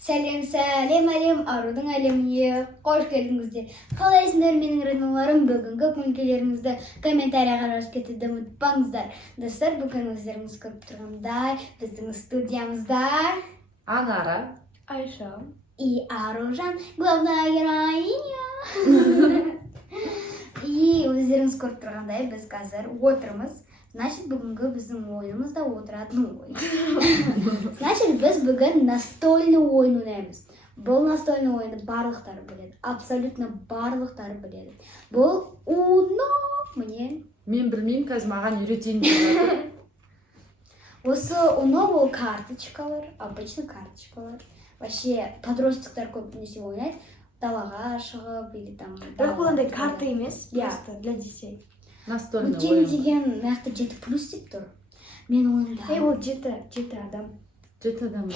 Сәлем, арудың әлеміне қош келдіңіздер. Қалайсыңдар менің рынуларым? Бүгінгі күнкелеріңізді комментарияға жазып кетуді ұмытпаңыздар. Достар, бүгін өздеріңіз көріп тұрғандай, біздің студиямызда Анара, Айша и Аружан, главная героиня. И өздеріңіз көріп тұрғандай, біз қазір отырмыз. Значит, бүгінгі біздің ойынымызда отыратын ойын. Значит, біз бүгін настольный ойын ойнаймыз. Бұл настольный ойынды барлықтары біледі. Абсолютно барлықтары біледі. Бұл Uno, міне. мен білмеймін, қазір маған үйретейін деп. Осы Uno бұл карточкалар, обычный карточкалар. Вообще, подростықтар көбінесе ойнайды. Далаға шығып, или там... Бірақ бұл андай карта емес, Я. просто для детей. Настольный Өткен ойын. деген нақты 7+ деп тұр. Мен ойында. Ол жеті адам. 7 адам ба?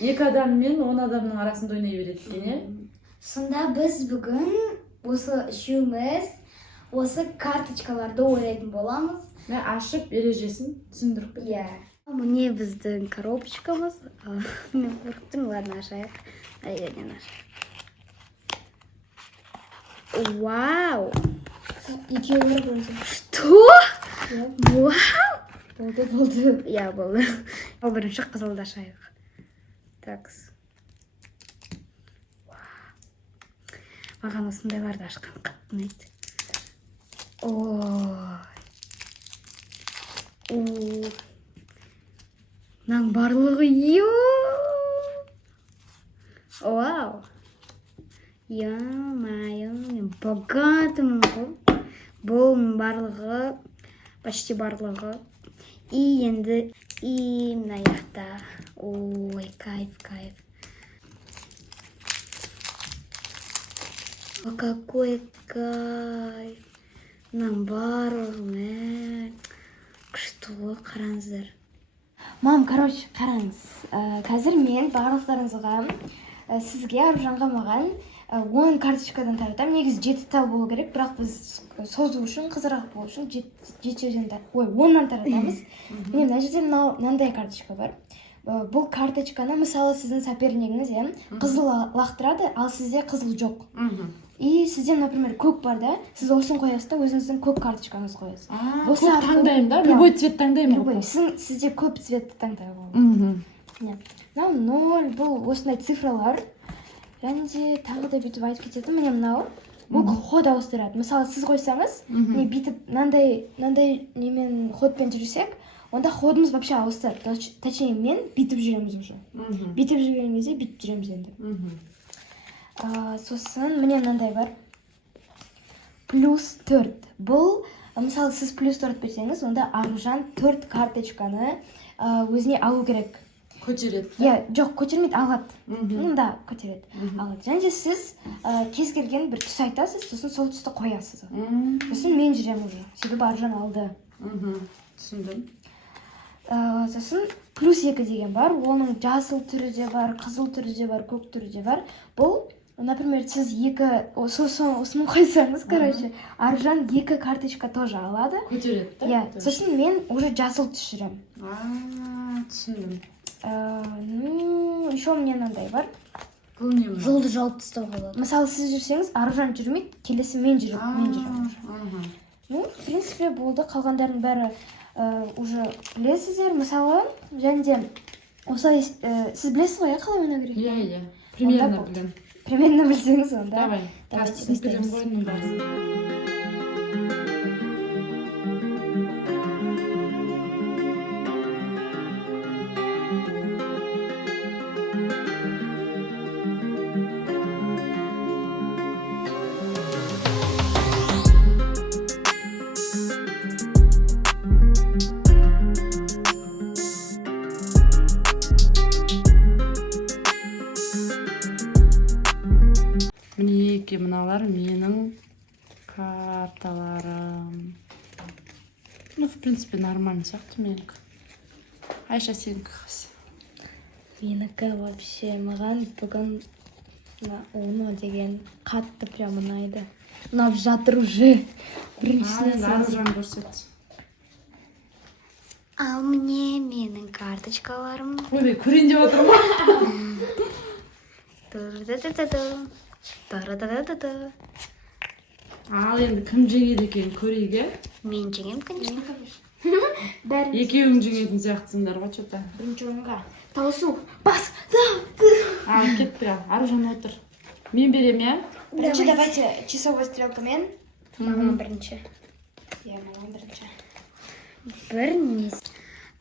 2 адам мен 10 адамның арасында ойнай береді екен, иә? Сонда біз бүгін осы үшеуміз осы карточкаларды ойлайтын боламыз. Мен ашып ережесін түсіндіріп кетейін. Иә. Міне біздің коробочкамыз. Мен қорықтым, ладно, ашайық. Айден ашайық. Вау! Екеуі болды. Что? Вау! Болды. Иә, болды. Ал бірінші қызылды ашайық. Такс. Маған осындайларды ашқан қатты ұнайды. Мынаның барлығы Вау! Ё-моё, мен богатымын ғой. Бұл барлығы, почти барлығы. И енді, и мына жақта. Ой, кайф. О, какой кайф. Мынаның барлығы, мә. Күшті ғой, қараңыздар. Мам, короче, қараңыз. Қазір мен барлықтарыңызға, сізге, Аружанға, маған 10 карточкадан таратам. Негізі 7 тал болу керек, бірақ біз созу үшін, қызырақ болу үшін 10-нан таратамыз. Міне, мына жерде мынандай карточка бар. Бұл карточканы, мысалы, сіздің сопернигіңіз, қызыл лақтырады, ал сізде қызыл жоқ. И сізде, например, көк бар да, сіз осын қоясыз да, өзіңіздің көк карточкаңыз қоясыз. Көк таңдаймын да, любой цвет таңдаймын. Сізде көп цветті таңдауға. Мынау 0, бұл осындай цифралар. Және де тағы да бүйтіп айтып кететін, міне мынау. Бұл ход ауыстырады. Мысалы, сіз қойсаңыз, не бүйтіп мынандай немен ходпен жүрсек, онда ходымыз вообще ауыстырады. Точнее, мен бүйтіп жүреміз уже. Бүйтіп жүрген кезде бүйтіп жүреміз енді. Сосын міне мынандай бар. +4. Бұл, мысалы, сіз +4 берсеңіз, онда Аружан 4 карточканы өзіне алу керек. Көтереді. Жоқ, көтермейді, алады. Мұнда көтереді. Алады. Және де сіз кез келген бір түс айтасыз, сосын сол түсті қоясыз. Сосын мен жүрем уже. Себебі Аружан алды. Түсіндім. Сосын +2 деген бар. Оның жасыл түрі де бар, қызыл түрі де бар, көк түрі де бар. Бұл, например, сіз осыны қойсаңыз, короче, Аружан 2 карточка тоже алады. Көтереді, да? Иә, сосын мен уже жасыл түс жүрем. Түсіндім. Еще мне мынандай бар. Бұл не ма? Жолды жауып тастауға болады. Мысалы, сіз жүрсеңіз, Аружан жүрмейді, келесі мен жүрем. В принципе, болды. Қалғандардың бәрі уже білесіздер. Мысалы, және де осылай, сіз білесіз ғой, қалай ойнау керек? Иә. Примерно білем. Примерно білсеңіз онда. Давай. Тәртібін білем ғой, бәрін. Мінеке, мыналар менің карталарым. В принципе, нормально сияқты менікі. Айша, сенікі қыз. Менікі вообще маған бүгін Uno деген қатты прям ұнайды. Ұнап жатыр уже. Біріншісіне Аружан көрсетсін. Ал міне менің карточкаларым. Ойбай, көрейін деп отырмын. Ал енді кім жеңеді екен көрейік, Мен жеңем, конечно. Бәрі екеуің жеңетін сияқтысыңдар ғой, что-то. бірінші орынға. Таласу. Бас. Кеттік ал. Аружан отыр. Мен берем, я? Бірінші давайте часовой стрелкамен. Маған бірінші. Иә, маған бірінші. Бірнес.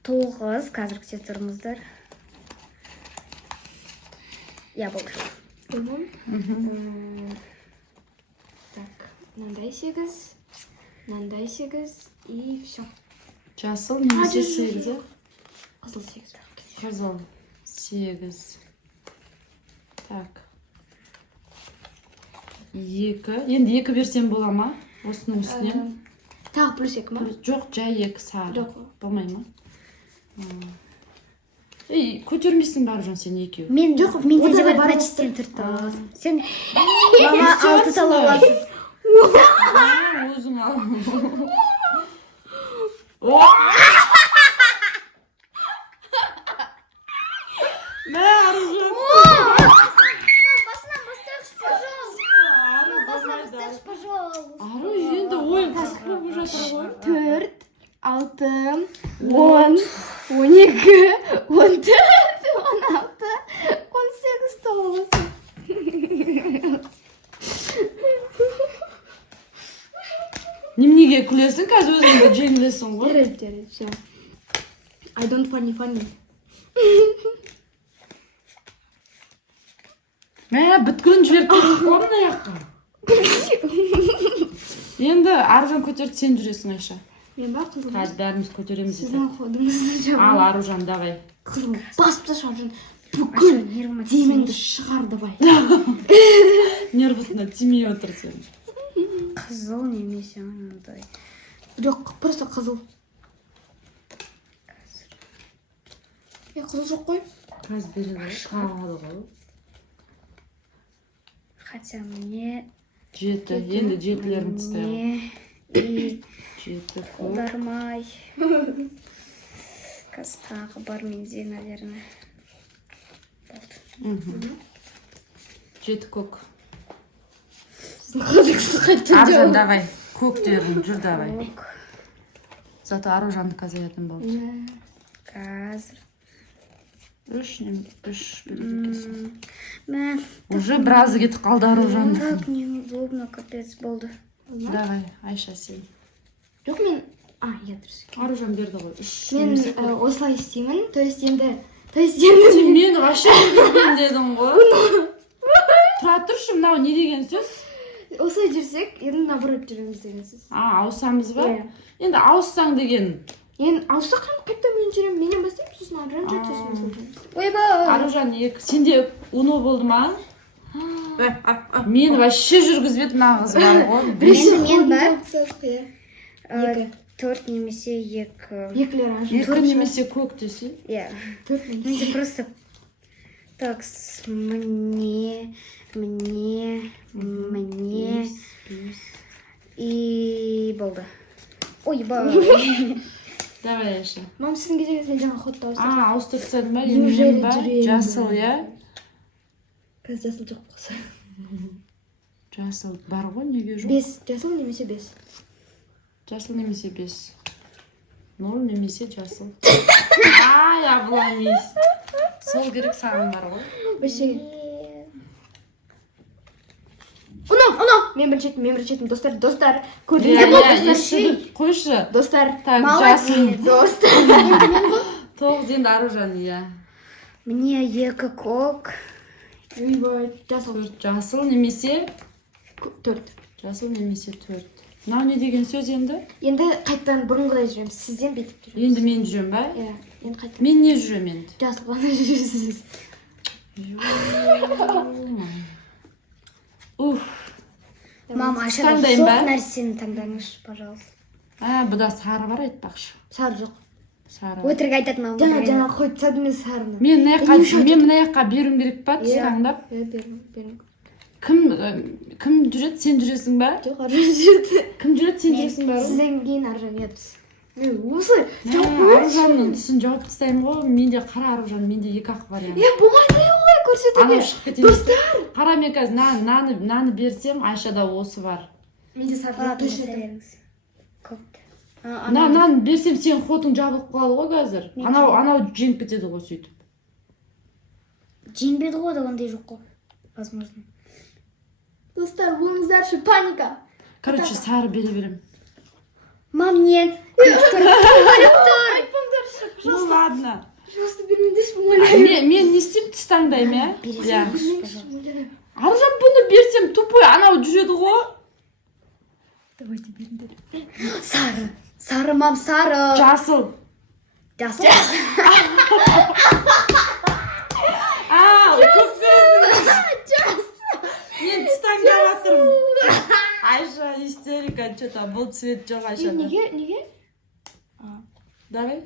9, қазір күте тұрмыздар. Я болды. Так, мынандай 8, мынандай 8 и все. Жасыл немесе 8, Қызыл 8. қызыл 8. Так. 2. Енді 2 берсем бола ма? Осының үстінен. Тағы плюс 2 ма? Жоқ, жай 2 сары. Жоқ. Болмай ма? Ей, көтермейсің бар жан сен екеу. Мен Жоқ, менде одан де бар бар начистен тұрды аласың. Сен мама 6 тала аласың. Өзің ал. Мә, Аружан. Басынан бастағыш, пожалуйста. Басынан бастағыш, пожалуйста. Ару енді ойын қызық болып жатыр ғой. 4, 6, 10, 12, 14, 16, 18 толығысы. Неменеге күлесің, қазір өзіңді жеңілесің ғой. Жарайды, все. I don't funny. Мә, біткін жіберіп тұрып қой мына жаққа. Енді Аружан көтерді, сен жүресің, Айша. Мен ба қызыл? Қазір бәріміз көтереміз. Сіздің ходыңызды Ал жабын. Аружан, давай. Қызыл басып тастап жүрін. Аша, Бүкіл нервыма демеңді шығар давай. Нервысына тимей отыр сен. Қызыл немесе мынандай. Жоқ, просто қызыл. Қызыл жоқ қой. Қазір береді ғой, қалады ғой. Хотя мне 7, енді 7-лерін тістайғы. не и 7 көк. қолдармай. Қазір тағы бар менде, наверное. 7 көк. Қайтты. Аружан, давай. Көктерін жүр, давай. Зато Аружанды қазаятын болды. Қазір. 3 береді. Мә, Уже біразы кетіп қалды Аружан. так неудобно, капец болды. Давай, Айша сен. Жоқ, мен... Иә, дұрыс. Аружан берді ғой. 3 Мен осылай істеймін. То есть енді... Сен мені вообще жүрген дедің ғой. Тұра тұршы, мынау не деген сөз? Осылай жүрсек, енді наоборот жүреміз деген сөз. Ауысамыз ба? Иә. Енді ауыссаң деген. Енді ауысақ қайта мен жүремін. Менен бастаймын, сосын Аружан жүреді, сосын Аружан. Ойбай! Аружан, сенде уно болды ма? Мен вообще жүргізбеді мына қыз бар ғой. Мен бар. Екі. 4 немесе 2. Екілер Аружан. 2 немесе көк десе. Иә. 4 немесе. Менде просто... Так, мне... И болды. Ойбай! Давай, Айша. Мам, сіздің кезегіңіз жаңа ходты ауыстырып. Ауыстырып тастадым ба? Неужели Емен ба? жүрегім? Жасыл, иә? Қазір жасыл жоқ болса. Жасыл бар ғой, неге жоқ? 5. Жасыл немесе 5. Жасыл немесе 5. 0 немесе жасыл. Абыл емес. Сол керек саған бар ғой. Біршеген. Ұно! Мен біріншетім, достар. Көрдіңіздер ме, достар? Қойшы. Достар. Так, жасыл. Достар. 9 енді Аружан, иә. Мне 2 көк. Ойбай, жасыл. Жасыл немесе 4. Жасыл немесе 4. Мынау не деген сөз енді? Енді қайттан бұрынғыдай жүреміз. Сізден бүйтіп жүреміз. Енді мен жүрем ба? Иә, енді қайттан. Мен не жүрем енді? Жасыл ғана жүресіз. Мам, Айшада Таңдайын ба? жоқ нәрсені таңдаңызшы, пожалуйста. Бұда сары бар айтпақшы. Сары жоқ. Сары. Өтірік айтады мам. Жаңа қойып тастадым мен сарыны. Мен мына жаққа беруім керек па? Түс таңдап. Берің. Кім жүреді? Сен жүресің ба? Жоқ, Аружан жүреді. Кім жүреді? Сен жүресің ба? Сізден кейін Аружан еді. Осылай жауып Мә, қойыңызшы. Аружанның түсін жауып тастаймын ғой. Менде қара Аружан, менде екі ақ вариант. Болмайды олай көрсетуге. Анау шығып кетеді. Достар. Қара, мен қазір наны берсем, Айшада осы бар. Менде сары Қалатыңыз көпті. Нан берсем, сен хотың жабылып қалады ғой қазір. Анау жеңіп кетеді ғой сөйтіп. Жеңбеді ғой, да ондай жоқ қой. Возможно. Достар, болыңыздаршы, паника. Короче, сары бере берем. Мам, нет. Айтпаңдаршы, Ну ладно. пожалуйста, бермеңдерші, умоляю. Мен не істеймін, түс таңдаймын, иә? Иә. Умоляю. Аружан бұны берсем, тупой анау жүреді ғой. Давайте беріңдер. Сары. Сары, мам, сары. Жасыл. Жасыл. Көп бердің. Мен түс таңдап жатырмын. Айша, истерика, что-то бұл цвет жоқ Айшада. Неге? Давай.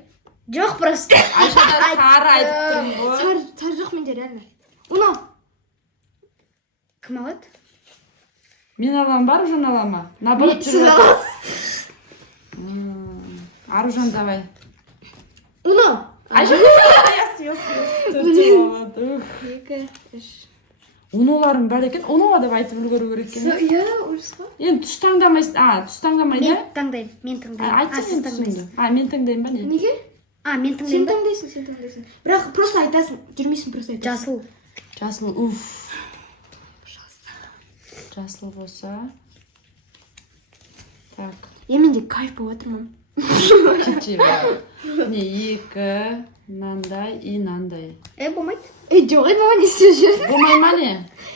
Жоқ, просто. Айшада сары айтып тұрмын ғой. Сары жоқ менде, реально. Уна. Кім алады? Мен алам бар, Аружан алама. Наоборот Сіз жүріп жатыр. аласыз. Аружан, давай. Уна. Айша, я съел. Төртеу. 2, 3. Унуларың бар екен, унуға деп айтып үлгеру керек екен. Иә, ұрыс қой. Енді түс таңдамайсың. Түс таңдамайды. Мен таңдаймын. Мен таңдаймын. Айтсың Сіз мен таңдайсыз. түсімді. Мен таңдаймын ба не? Неге? Мен Сен таңдаймын ба? таңдайсың. Бірақ просто айтасың. Жүрмейсің, просто айтасың. Жасыл. Жасыл, уф. Жасыл болса. Так. Менде кайф болып отырмын. Кичи бар. Не, екі, мынандай и мынандай. Болмайды. Жоқ, мама не істеп жүрсің? Болмай ма не?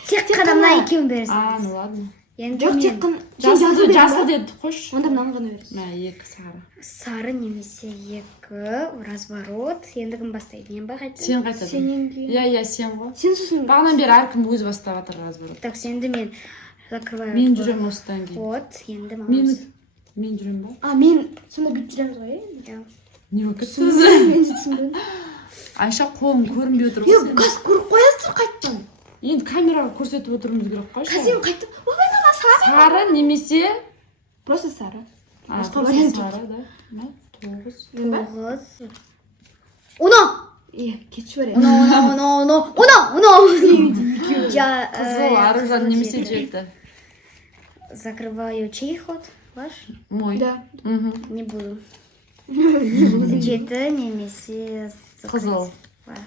Тек қана мына екеуін бересің. Ну ладно. Жоқ, тек қана. Жасыл деді, қош. Онда мынаны ғана бересің. Мә, екі сары. Сары немесе екі, разворот. Енді кім бастайды? Мен ба қайтады? Сен қайтады? Сенен кейін. Иә, сен ғой. Сен сосын. Бағынан бері әркім өз бастап жатыр разворот. Так, енді мен закрываю. Мен жүрем осыдан кейін. Вот, енді мамамыз. Мен жүрем ба? Мен сонда бүйтіп жүреміз ғой, Да. Не болып кетсіз? Мен де түсінбедім. Айша қолым көрінбей отыр ғой сенің. Газ көріп қоясыздар қайттан. Енді камераға көрсетіп отыруымыз керек қой. Қазір қайттан. Ой, мама сары. Сары немесе... Просто сары. Басқа вариант сары, да? Мә, 9. 9. Уно! Кетші бар Қызыл, Аружан немесе жеті. Закрываю чей ход? Ваш? Мой. Да. Не буду. Жеті немесе Қызыл. Ваш.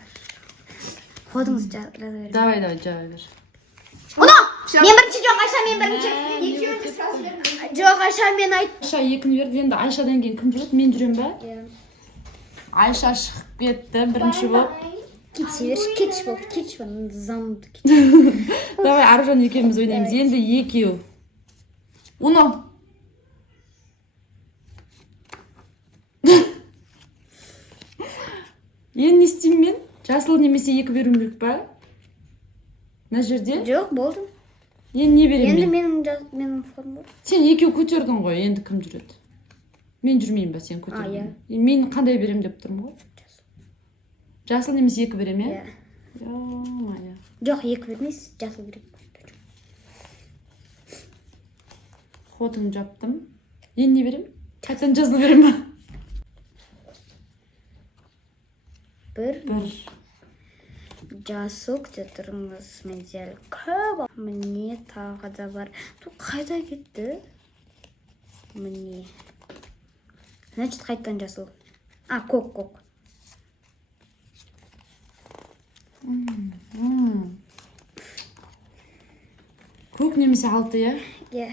Ходыңыз жазып Давай, жай бер. Уно! Мен бірінші жоқ, Айша мен бірінші. Жоқ, Айша мен айт. Айша екіні берді, енді Айшадан кейін кім жүреді? Мен жүрем ба? Айша шығып кетті, бірінші болып. Кетші берші, кетші бол, кетші бол, замды кетші. Давай, Аружан екеуміз ойнаймыз. Енді екеу. Уно. Енді не істеймін мен? Жасыл немесе екі беруім керек па? Мына жерде? Жоқ, болды. Енді не беремін Енді мен? менің форма болды. Сен екеу көтердің ғой, енді кім жүреді? Мен жүрмеймін ба, сен көтердің? Мен қандай берем деп тұрмын ғой? Жасыл немесе екі берем, е? Иә. Жоқ, екі бермейсіз, жасыл берем. Хотын жаптым. Енді не берем? Қайтадан жасыл берем ба? Бір. Жасыл күте тұрыңыз, мен зәл көп. Міне тағы да бар. Қайда кетті? Міне. Значит, қайттан жасыл. Көк. Көк немесе алты, е? Иә.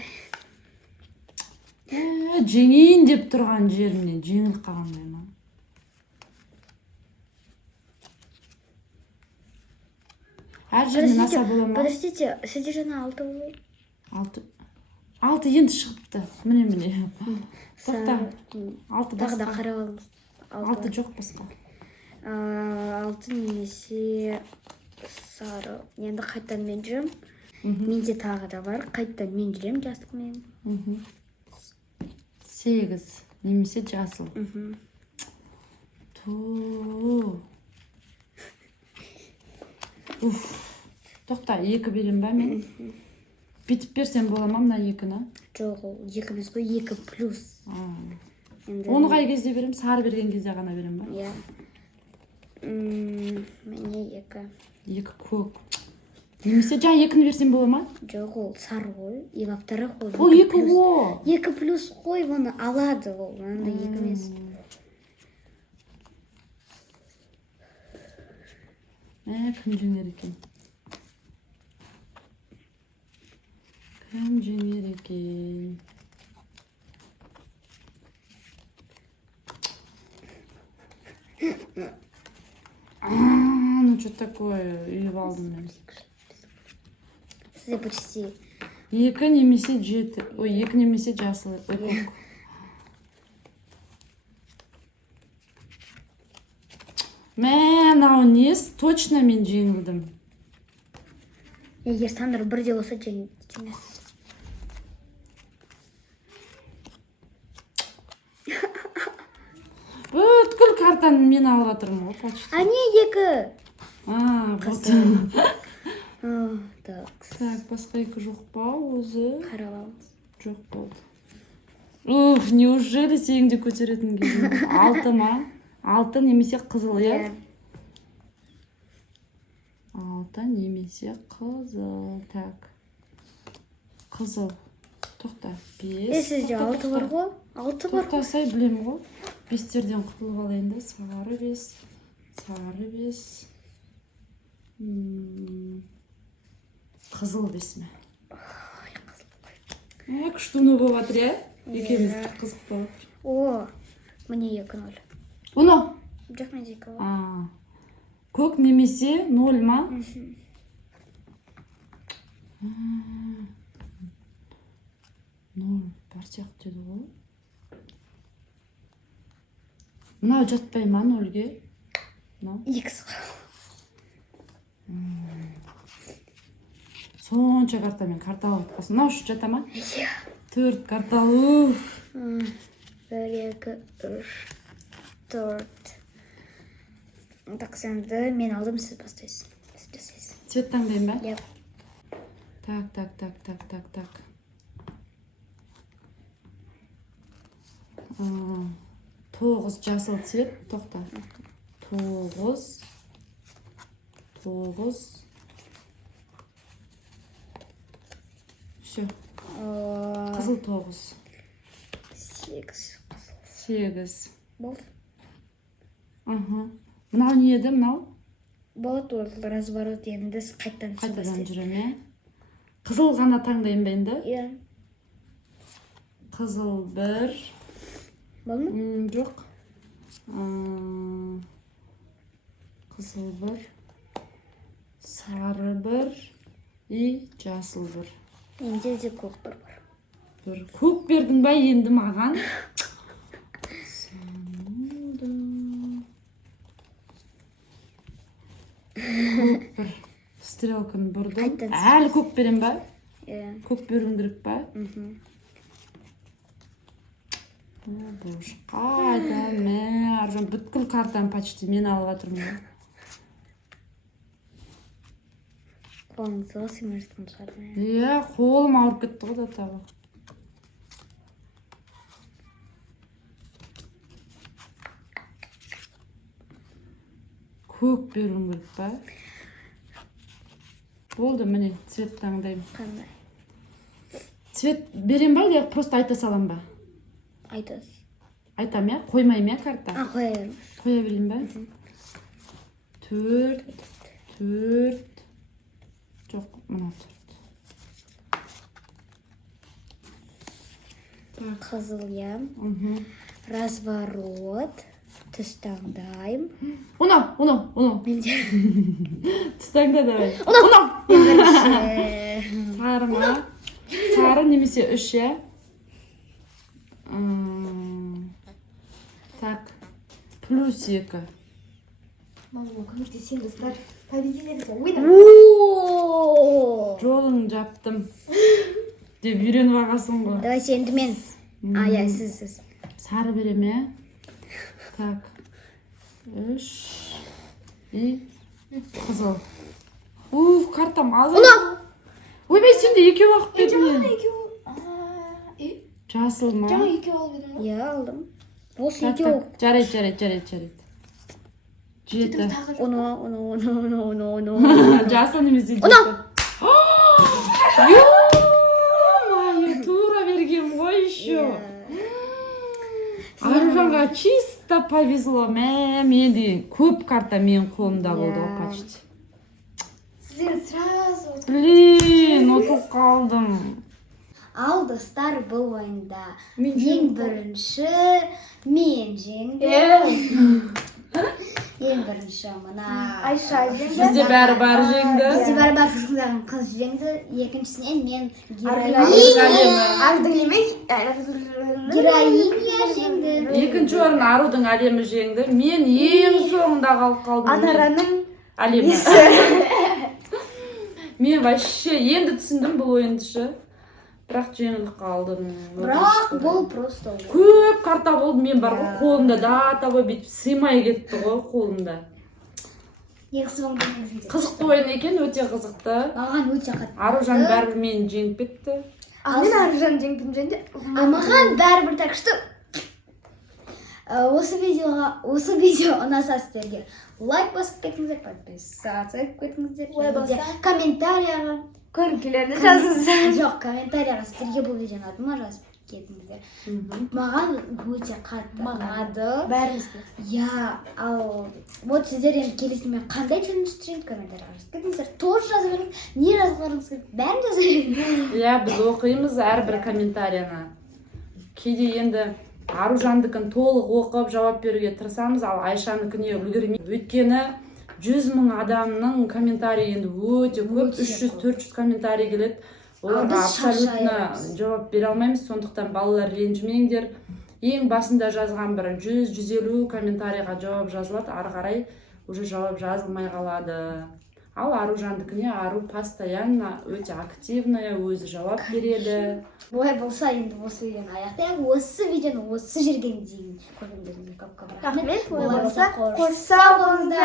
Жеңейін деп тұрған жерімнен жеңіл қалғандай ма? Әр жерінен аса бола ма? Подождите, сізде жаңа 6 болды. 6 енді шығыпты. Міне. Тоқта. 6 Тағы да басқа. қарап алыңыз. 6 жоқ басқа. 6 немесе сары. Енді қайттан мен жүрем. Менде тағы да бар. Қайттан мен жүрем, жастық мен. 8 немесе жасыл. Тоқта, 2 берем ба мен? Бітіп берсем бола ма мына 2-ні? Жоқ, ол 2 емес қой, 2 плюс. Оны қай кезде берем? Сары берген кезде ғана берем ба? Иә. Міне 2. 2 көк. Немесе жаңа 2-ні берсем бола ма? Жоқ, ол сары ғой. И во-вторых, ол Ол 2 ғой. 2 плюс қой, оны алады ол. Онда 2 емес. Кім жеңер екен? Кім жеңер екен? Ну что такое? Үйіп алдым мен. Сізде почти. 2 немесе 7. Ой, 2 немесе жасыл. Ой, көк. Мынау несі? Точно мен жеңілдім. Егер сандар бірде болса жеңеді. Бүткіл картаны мен алып жатырмын ғой почти. А не 2. Вот. Так, Так, басқа 2 жоқ па өзі? қарап алыңыз. Жоқ болды. Ух, неужели сен де көтеретін кезің? 6 ма? 6 немесе қызыл, иә? 6 немесе қызыл. Так. Қызыл. Тоқта. 5. Сізде 6 бар ғой? 6 бар. Тоқтасай білем ғой. 5-терден құтылып алайын да. Сары 5. Сары 5. Қызыл 5 ме? Күштіні болып жатыр, иә? Екеміз қызық болып. О, міне 2-0. Оны? Жоқ, менде 2 бар. Көк немесе 0 ма? 0 бар сияқты деді ғой. Мынау жатпай ма 0-ге? X. Сонша картамен карта алып қалсын. Мынау үш жата ма? Иә. 4 карта алу. 1, 2, 3, 4. Так, сенді мен алдым, сіз бастайсыз. Сіз жасайсыз. Цвет таңдайын ба? Иә. Так. 9 жасыл цвет. Тоқта. 9. Все. Қызыл 9. 8. Болды. Мынау не еді, мынау? Болады, ол разворот енді қайттан Қайтадан жүрем, е? Қызыл ғана таңдайын ба енді? Иә. Қызыл 1. Болды ма? Жоқ. Қызыл 1. Сары 1. И жасыл 1. Менде де көк бар. Көк бердің ба енді маған? Көк 1. Стрелканы бұрдым. Әлі көк берем ба? Иә. Көк беруім керек ба? Боже, қайда мәржан. Бүткіл картам почти мен алып жатырмын. Қолыңызға сыймай жатқан шығар. Иә, қолым ауырып кетті ғой да тағы. Көк беруім керек па? Болды, міне, цвет таңдаймын. Қандай? Цвет берем ба, или просто айта салам ба? Айтасыз. Айтам, я? Қоймайым, я, карта? Қоя беріңіз. Қоя берейін ба? 4. Жоқ, мына 4. Қызыл, иә. Разворот. Түс таңдайым. Уно. Менде. Түс таңда давай. Уно. Сары ма? Сары немесе 3, я? Так. Плюс 2. Мама, көмектесемін, достар. Победителерсің. Ойдам. Жолын жаптым. Деп үйреніп ағасың ғой. Давайте енді мен. Иә, сіз. Сары берем, я? Так. 3. И қызыл. Картам азыр. Ойбай, сен де екеу уақыт бердің. Жасыл ма? Жаңа екеу алып едім ғой. Иә, алдым. осы екеу. жарайды. 7. Оны. Жасыл немесе 7. Ё-моё, тура бергем ғой еще. Аружанға чисто повезло. Мен дейін көп карта менің қолымда болды ғой почти. Сізден сразу. Блин, ұтылып қалдым. Ал достар, бұл ойында Мен ең бірінші мен жеңдім. Ең бірінші мына Айша жеңді. Бізде бәрі бар жеңді. Бізде бәрі шушыңдаған қыз жеңді. Екіншісінен мен героиня жеңді. Екінші орын Арудың әлемі жеңді. Мен ең соңында қалып қалдым. Анараның әлемі. Мен вообще енді түсіндім бұл ойынды. Бірақ жеңіліп қалдым. Бірақ бұл просто Көп карта болды, мен бар ғой қолымда дата ғой, бүйтіп сыймай кетті ғой қолымда. Қызықты ойын екен, өте қызықты. Маған өте қатты. Аружан бәрібір мені жеңіп кетті. Мен Аружан жеңдім жеңді. Маған бәрібір, так что осы видео ұнаса сіздерге лайк басып кетіңіздер, подписаться етіп кетіңіздер, және де комментарияға Көрінкелерді жазыңыздар. жоқ, комментарияға сіздерге бұл видеоны ұнады ма жазып кетіңіздер. Маған өте қатты ұнады. Бәрімізді. Я, ал вот сіздер енді келесімен қандай челлендж түсіреді, комментарияға жазып кетіңіздер. Тоже жаза беріңіз, не жазғыларыңыз келеді, бәрін жаза беріңіз. Иә, біз оқимыз әрбір комментарияны. Кейде енді Аружандікін толық оқып жауап беруге тырысамыз, ал Айшанікіне үлгермейміз. Өйткені 100 мың адамның комментарийі енді өте көп, 300-400 комментарий келеді. Оларға абсолютно жауап бере алмаймыз, сондықтан балалар ренжімеңдер. Ең басында жазған бір 100-150 комментарийға жауап жазылады, ары қарай уже жауап жазылмай қалады. Ал Аружандікіне Ару постоянно өте активная, өзі жауап береді. Олай болса, енді осы видеоны аяқтайық. Осы видеоны осы жерге дейін көргендеріңізге көп-көп рахмет. Олай болса, қош сау болыңыздар.